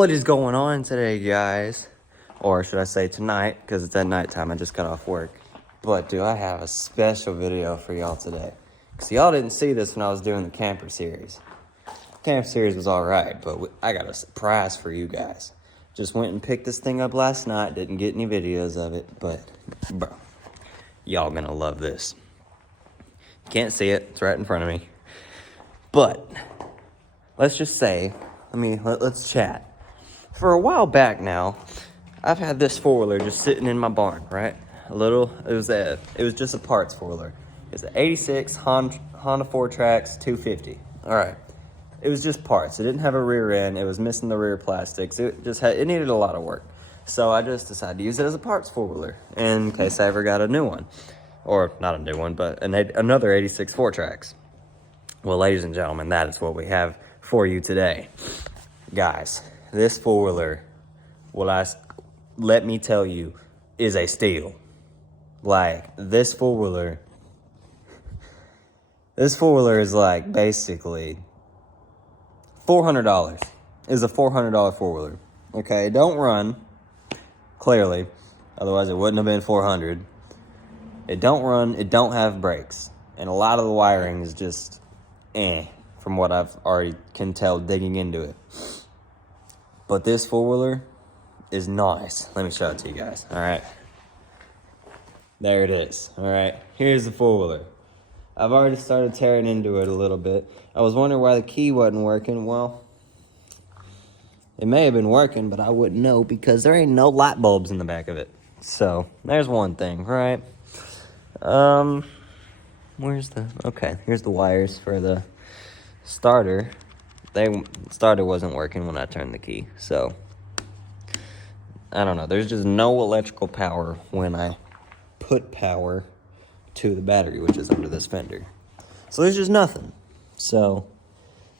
What is going on today, guys? Or should I say tonight, because it's at nighttime. I just got off work. But do I have a special video for y'all today? Because y'all didn't see this when I was doing the camper series. The camper series was alright, but I got a surprise for you guys. Just went and picked this thing up last night. Didn't get any videos of it, but bro, y'all gonna love this. Can't see it, it's right in front of me. But let's just say, let's chat. For a while back now, I've had this four-wheeler just sitting in my barn, right? It was just a parts four-wheeler. It's an 86 Honda Fourtrax 250. All right. It was just parts. It didn't have a rear end. It was missing the rear plastics. It needed a lot of work. So I just decided to use it as a parts four-wheeler in case I ever got a new one. Or not a new one, but another 86 Fourtrax. Well, ladies and gentlemen, that is what we have for you today. Guys, this four-wheeler, let me tell you, is a steal. Like, this four-wheeler is like basically $400. Is a $400 four-wheeler. Okay, it don't run, clearly. Otherwise, it wouldn't have been $400. It don't run, it don't have brakes. And a lot of the wiring is just from what I've already can tell digging into it. But this four-wheeler is nice. Let me show it to you guys. All right. There it is. All right. Here's the four-wheeler. I've already started tearing into it a little bit. I was wondering why the key wasn't working. Well, it may have been working, but I wouldn't know because there ain't no light bulbs in the back of it. So, there's one thing, right? Here's the wires for the starter. The starter wasn't working when I turned the key, so I don't know. There's just no electrical power when I put power to the battery, which is under this fender. So there's just nothing. So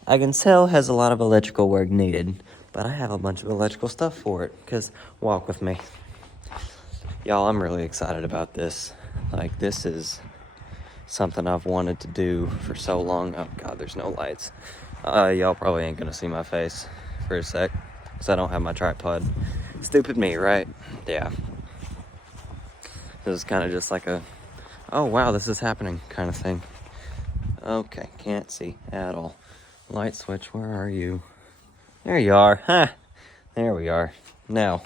I can tell it has a lot of electrical work needed, but I have a bunch of electrical stuff for it, because walk with me. Y'all, I'm really excited about this. Like, this is something I've wanted to do for so long. Oh God, there's no lights. Y'all probably ain't gonna see my face for a sec, because I don't have my tripod. Stupid me, right? Yeah. This is kind of just like a, oh wow, this is happening kind of thing. Okay, can't see at all. Light switch, where are you? There you are. Ha! There we are. Now,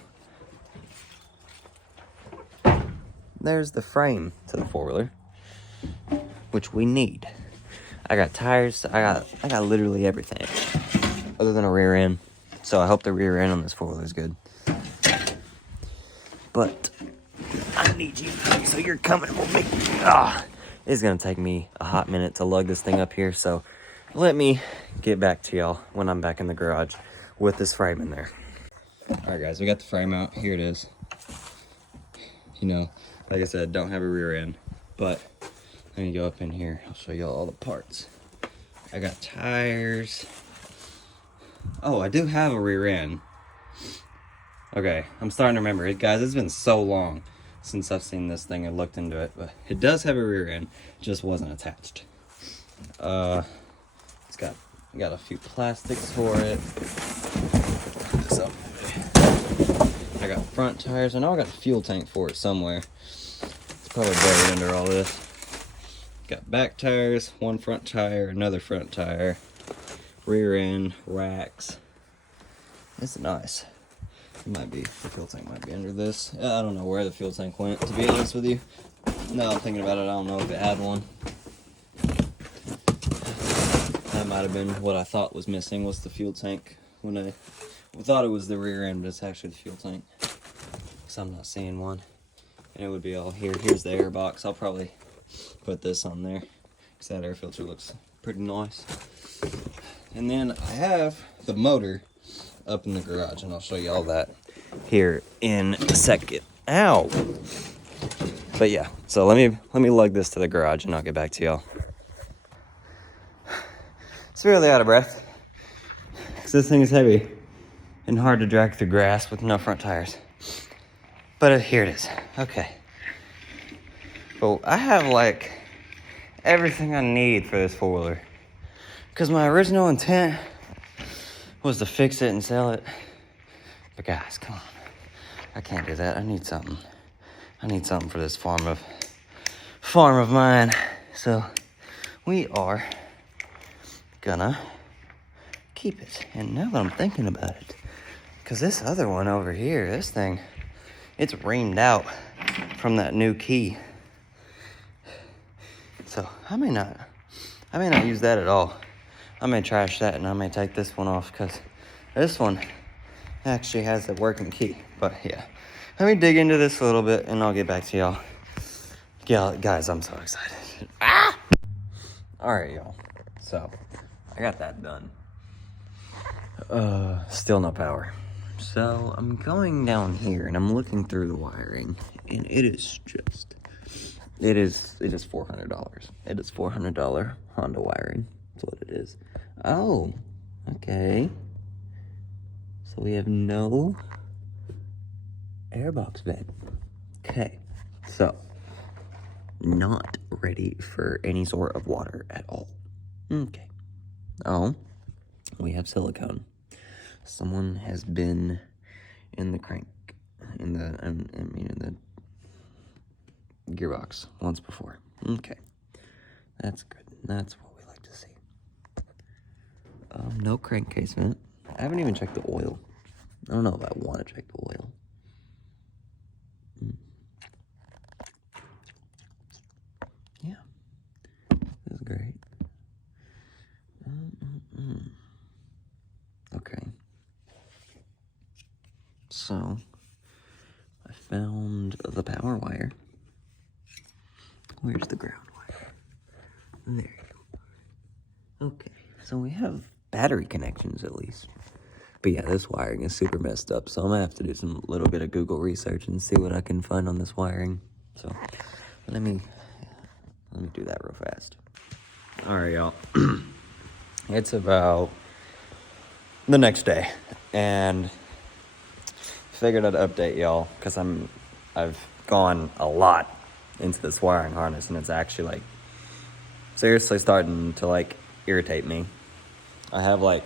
there's the frame to the four-wheeler, which we need. I got tires, I got literally everything, other than a rear end. So I hope the rear end on this four-wheeler is good. But I need you, so you're coming with me. It's gonna take me a hot minute to lug this thing up here, so let me get back to y'all when I'm back in the garage with this frame in there. Alright guys, we got the frame out. Here it is. You know, like I said, don't have a rear end, but let me go up in here. I'll show you all the parts. I got tires. Oh, I do have a rear end. Okay, I'm starting to remember it, guys. It's been so long since I've seen this thing and looked into it, but it does have a rear end, just wasn't attached. It's got a few plastics for it. Put this up. I got front tires. I know I got a fuel tank for it somewhere. It's probably buried under all this. Got back tires, one front tire, another front tire, rear end, racks. It's nice. The fuel tank might be under this. I don't know where the fuel tank went, to be honest with you. Now I'm thinking about it, I don't know if it had one. That might have been what I thought was missing, was the fuel tank. When I thought it was the rear end, but it's actually the fuel tank. So I'm not seeing one. And it would be all here. Here's the air box. I'll probably put this on there, because that air filter looks pretty nice. And then I have the motor up in the garage, and I'll show you all that here in a second. Ow! But yeah, so let me lug this to the garage, and I'll get back to y'all. Severely out of breath, because this thing is heavy and hard to drag through grass with no front tires. But here it is. Okay. Well, I have like everything I need for this four-wheeler, because my original intent was to fix it and sell it. But guys, come on. I can't do that. I need something. I need something for this farm of mine. So we are gonna keep it. And now that I'm thinking about it, because this other one over here, this thing, it's reamed out from that new key. So I may not use that at all. I may trash that and I may take this one off because this one actually has a working key. But yeah, let me dig into this a little bit and I'll get back to y'all. Yeah, guys, I'm so excited. Ah! All right, y'all. So I got that done. Still no power. So I'm going down here and I'm looking through the wiring, and it is $400. It is $400 Honda wiring. That's what it is. Oh, okay. So we have no airbox vent. Okay, so not ready for any sort of water at all. Okay. Oh, we have silicone. Someone has been in the crank, in the gearbox once before. Okay, that's good. That's what we like to see. No crankcase vent. I haven't even checked the oil. I don't know if I want to check the oil. Yeah, that's great. Okay. So, I found the power wire. Where's the ground wire? There you go. Okay, so we have battery connections at least. But yeah, this wiring is super messed up, so I'm gonna have to do some little bit of Google research and see what I can find on this wiring. So, let me do that real fast. All right, y'all. It's about the next day, and figured I'd update y'all because I've gone a lot into this wiring harness, and it's actually like seriously starting to like irritate me. I have like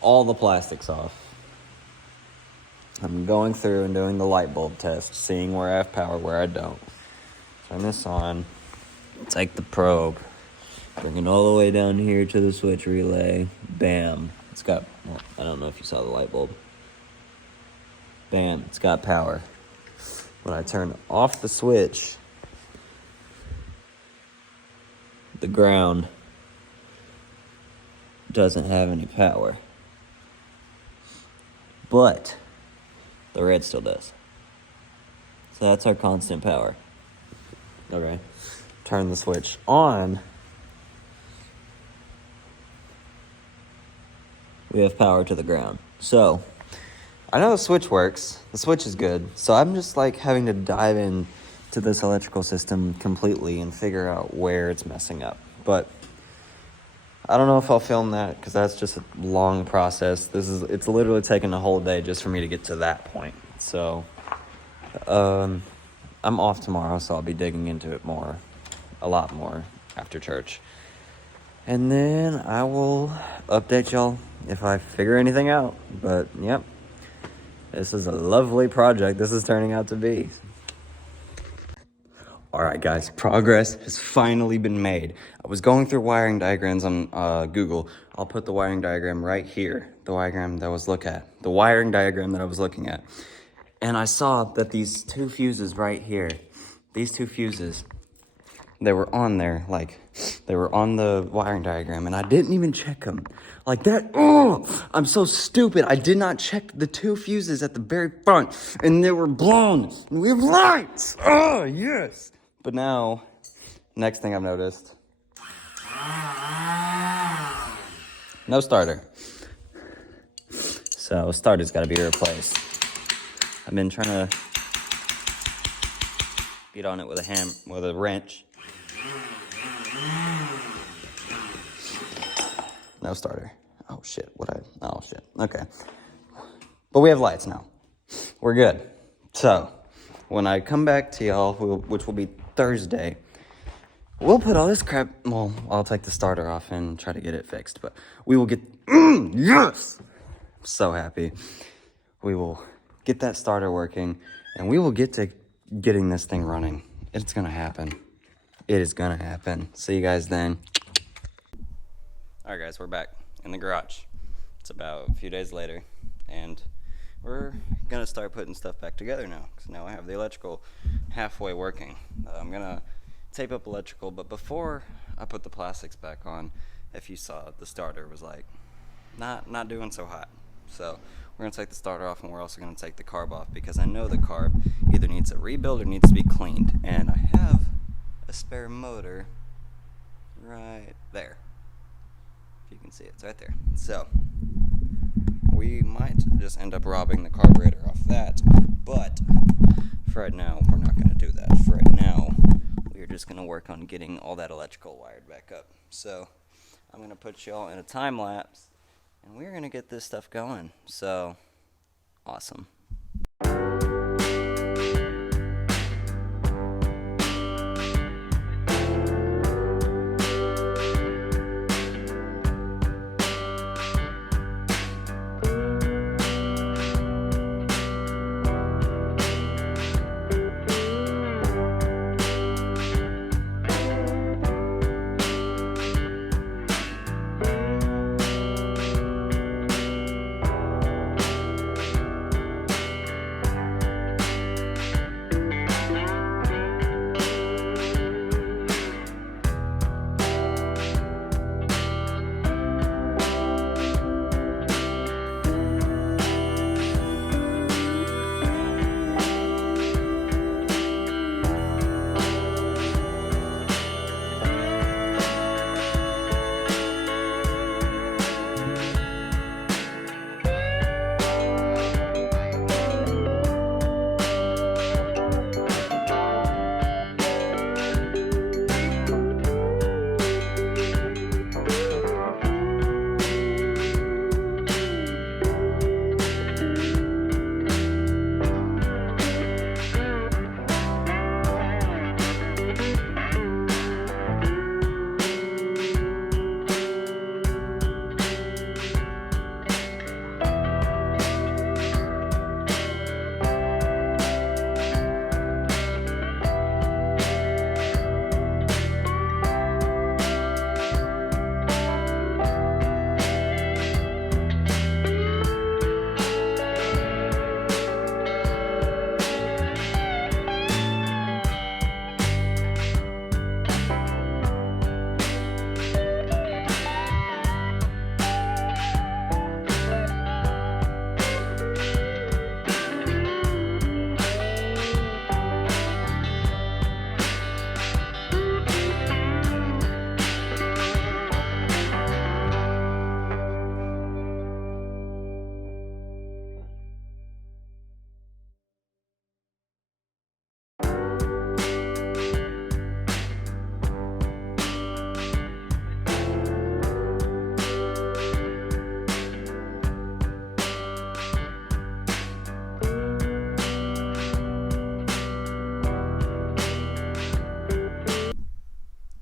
all the plastics off. I'm going through and doing the light bulb test, seeing where I have power, where I don't. Turn this on, take the probe, bring it all the way down here to the switch relay. Bam. It's got, well, I don't know if you saw the light bulb. Bam, it's got power. When I turn off the switch, the ground doesn't have any power. But the red still does. So that's our constant power. Okay. Turn the switch on. We have power to the ground. So, I know the switch works. The switch is good. So I'm just like having to dive in to this electrical system completely and figure out where it's messing up. But I don't know if I'll film that because that's just a long process. It's literally taken a whole day just for me to get to that point. So, I'm off tomorrow, so I'll be digging into it a lot more after church. And then I will update y'all if I figure anything out. But, yep. This is a lovely project this is turning out to be. Alright guys, progress has finally been made. I was going through wiring diagrams on Google. I'll put the wiring diagram right here. The wiring that I was looking at. And I saw that these two fuses right here, they were on there, like, they were on the wiring diagram, and I didn't even check them. Like that, oh, I'm so stupid. I did not check the two fuses at the very front, and they were blown, and we have lights. Oh, yes. But now, next thing I've noticed, no starter. So, starter's gotta be replaced. I've been trying to beat on it with a wrench. No starter. Oh shit, oh shit, okay. But we have lights now. We're good. So, when I come back to y'all, which will be Thursday, we'll put all this crap, well, I'll take the starter off and try to get it fixed, but we will get, yes! I'm so happy. we will get that starter working, and we will get to getting this thing running. It's gonna happen. It is gonna happen. See you guys then. All right, guys, we're back in the garage. It's about a few days later, and we're gonna start putting stuff back together now, because now I have the electrical halfway working. I'm gonna tape up electrical, but before I put the plastics back on, if you saw, the starter was like not doing so hot. So we're gonna take the starter off, and we're also gonna take the carb off, because I know the carb either needs a rebuild or needs to be cleaned, and I have a spare motor right there. If you can see it, it's right there. So we might just end up robbing the carburetor off that, but for right now, we're not gonna do that. For right now, we're just gonna work on getting all that electrical wired back up. So I'm gonna put y'all in a time lapse, and we're gonna get this stuff going. So awesome.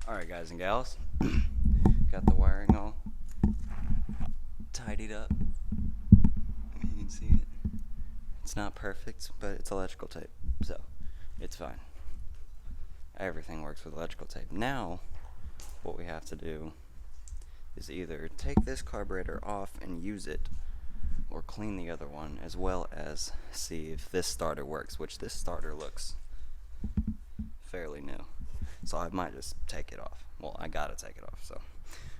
Alright, guys and gals, got the wiring all tidied up. You can see it. It's not perfect, but it's electrical tape, so it's fine. Everything works with electrical tape. Now, what we have to do is either take this carburetor off and use it, or clean the other one, as well as see if this starter works, which this starter looks fairly new. So I might just take it off. Well, I gotta take it off. So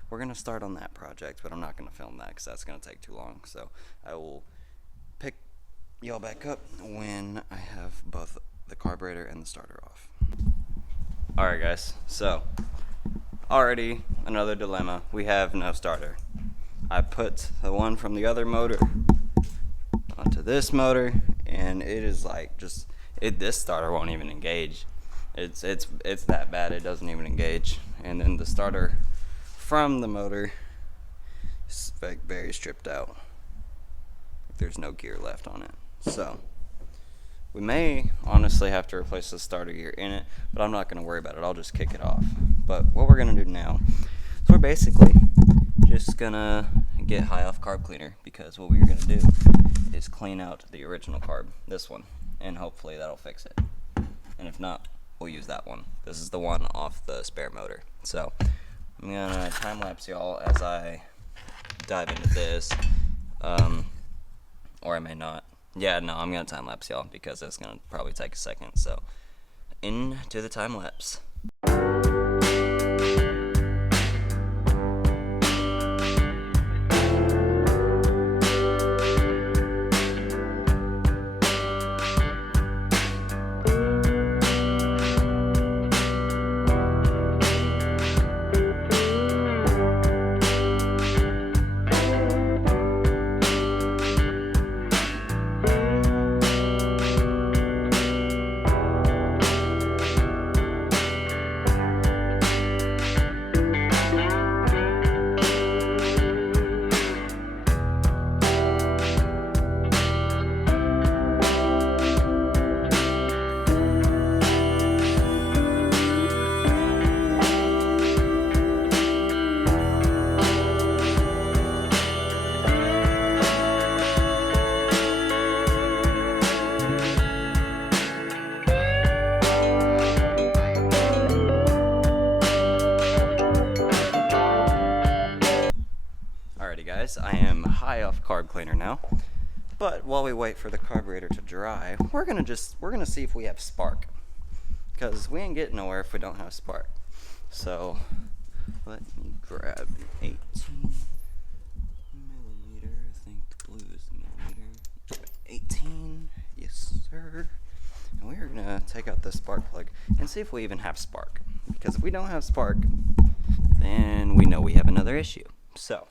we're gonna start on that project, but I'm not gonna film that because that's gonna take too long. So I will pick y'all back up when I have both the carburetor and the starter off. Alright guys, so already another dilemma. We have no starter. I put the one from the other motor onto this motor, and it is like this starter won't even engage. It's that bad, it doesn't even engage. And then the starter from the motor is like very stripped out. There's no gear left on it. So we may honestly have to replace the starter gear in it, but I'm not going to worry about it. I'll just kick it off. But what we're going to do now is we're basically just going to get high off carb cleaner, because what we're gonna do is clean out the original carb, this one, and hopefully that'll fix it. And if not, we'll use that one. This is the one off the spare motor. So I'm gonna time lapse y'all as I dive into this, or I may not. Yeah, no, I'm gonna time lapse y'all because it's gonna probably take a second. So into the time lapse. Guys, I am high off carb cleaner now, but while we wait for the carburetor to dry, we're gonna see if we have spark, because we ain't getting nowhere if we don't have spark. So let me grab an 18 millimeter. I think the blue is millimeter. 18, yes sir. And we're gonna take out the spark plug and see if we even have spark, because if we don't have spark, then we know we have another issue. So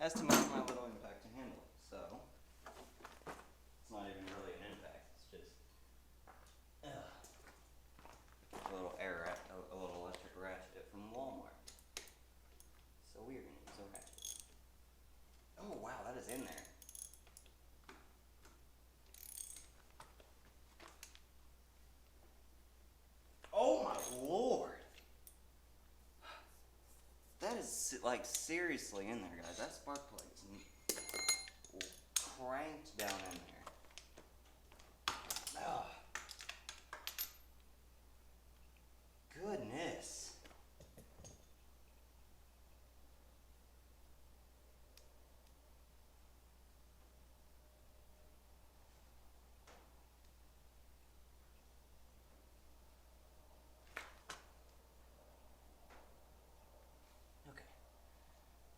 has to make my little impact to handle it, so it's not even really an impact, it's just a little a little electric ratchet from Walmart. So we're gonna use a ratchet. Oh wow, that is in there. Oh my lord! That is like seriously in there, guys. That spark plug is cranked down in there. Ugh. Goodness.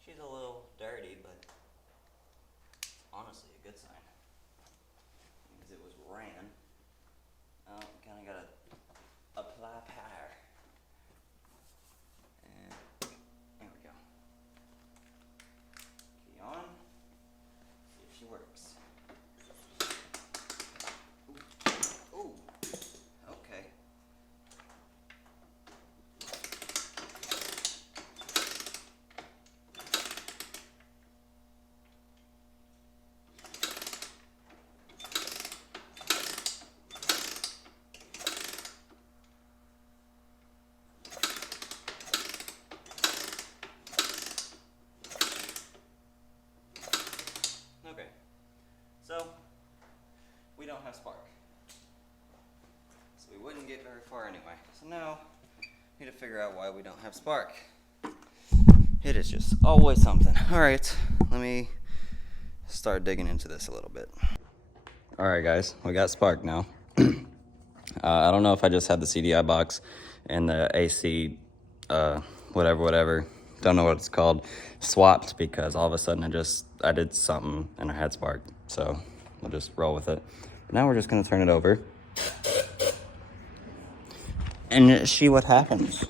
She's a little dirty, but honestly a good sign, because it was ran. Oh, kind of gotta apply power, and there we go. Key on, see if she works. Ooh, ooh, okay. Okay, so we don't have spark, so we wouldn't get very far anyway. So now we need to figure out why we don't have spark. It is just always something. All right, let me start digging into this a little bit. All right, guys, we got spark now. I don't know if I just had the CDI box and the AC, whatever. Don't know what it's called, swapped, because all of a sudden I did something and I had spark. So we'll just roll with it. But now we're just gonna turn it over and see what happens.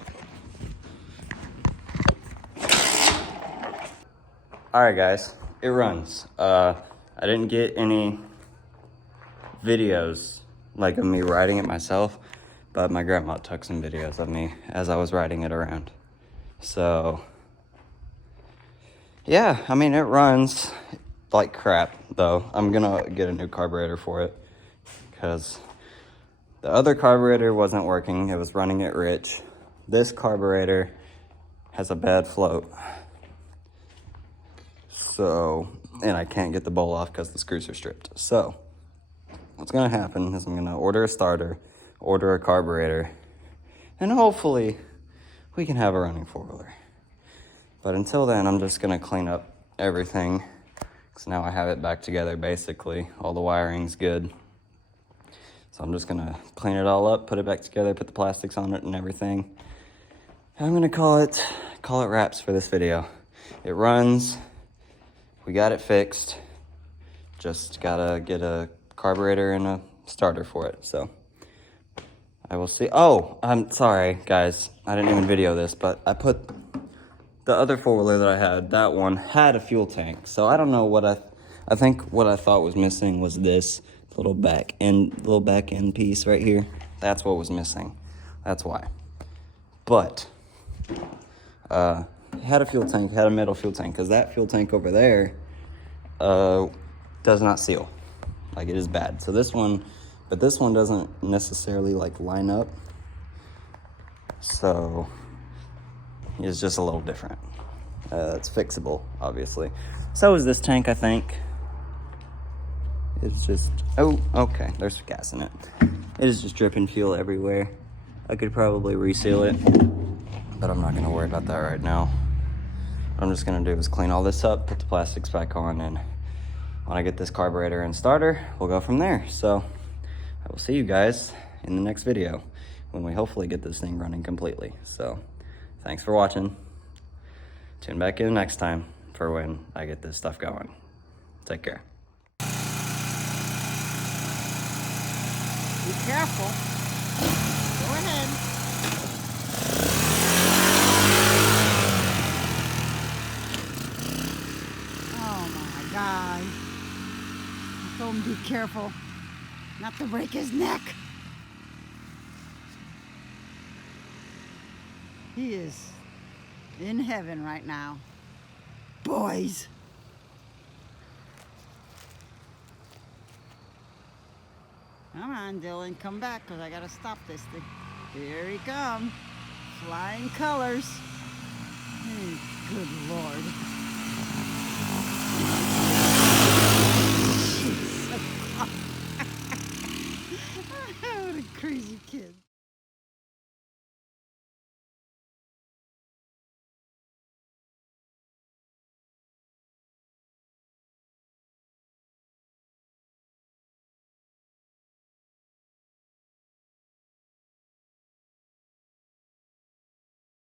All right, guys, it runs. I didn't get any videos like of me riding it myself, but my grandma took some videos of me as I was riding it around. So, yeah, I mean, it runs like crap, though. I'm gonna get a new carburetor for it because the other carburetor wasn't working. It was running it rich. This carburetor has a bad float. So, and I can't get the bowl off because the screws are stripped. So, what's gonna happen is I'm gonna order a starter, order a carburetor, and hopefully we can have a running four-wheeler. But until then, I'm just gonna clean up everything because now I have it back together basically. All the wiring's good. So I'm just gonna clean it all up, put it back together, put the plastics on it and everything. I'm gonna call it wraps for this video. It runs, we got it fixed. Just gotta get a carburetor and a starter for it, so. I will see. Oh, I'm sorry, guys. I didn't even video this, but I put the other four-wheeler that I had, that one had a fuel tank. So I don't know what I think what I thought was missing was this little back end piece right here. That's what was missing. That's why. But it had a fuel tank, had a metal fuel tank, because that fuel tank over there does not seal. Like, it is bad. So this one, but this one doesn't necessarily like line up. So it's just a little different. It's fixable, obviously. So is this tank, I think. It's just, oh, okay, there's gas in it. It is just dripping fuel everywhere. I could probably reseal it, but I'm not gonna worry about that right now. What I'm just gonna do is clean all this up, put the plastics back on, and when I get this carburetor and starter, we'll go from there. So I will see you guys in the next video when we hopefully get this thing running completely. So thanks for watching. Tune back in next time for when I get this stuff going. Take care. Be careful. Go ahead. Oh my God. I told him be careful not to break his neck. He is in heaven right now. Boys. Come on, Dylan, come back, because I got to stop this thing. Here he comes. Flying colors. Good Lord.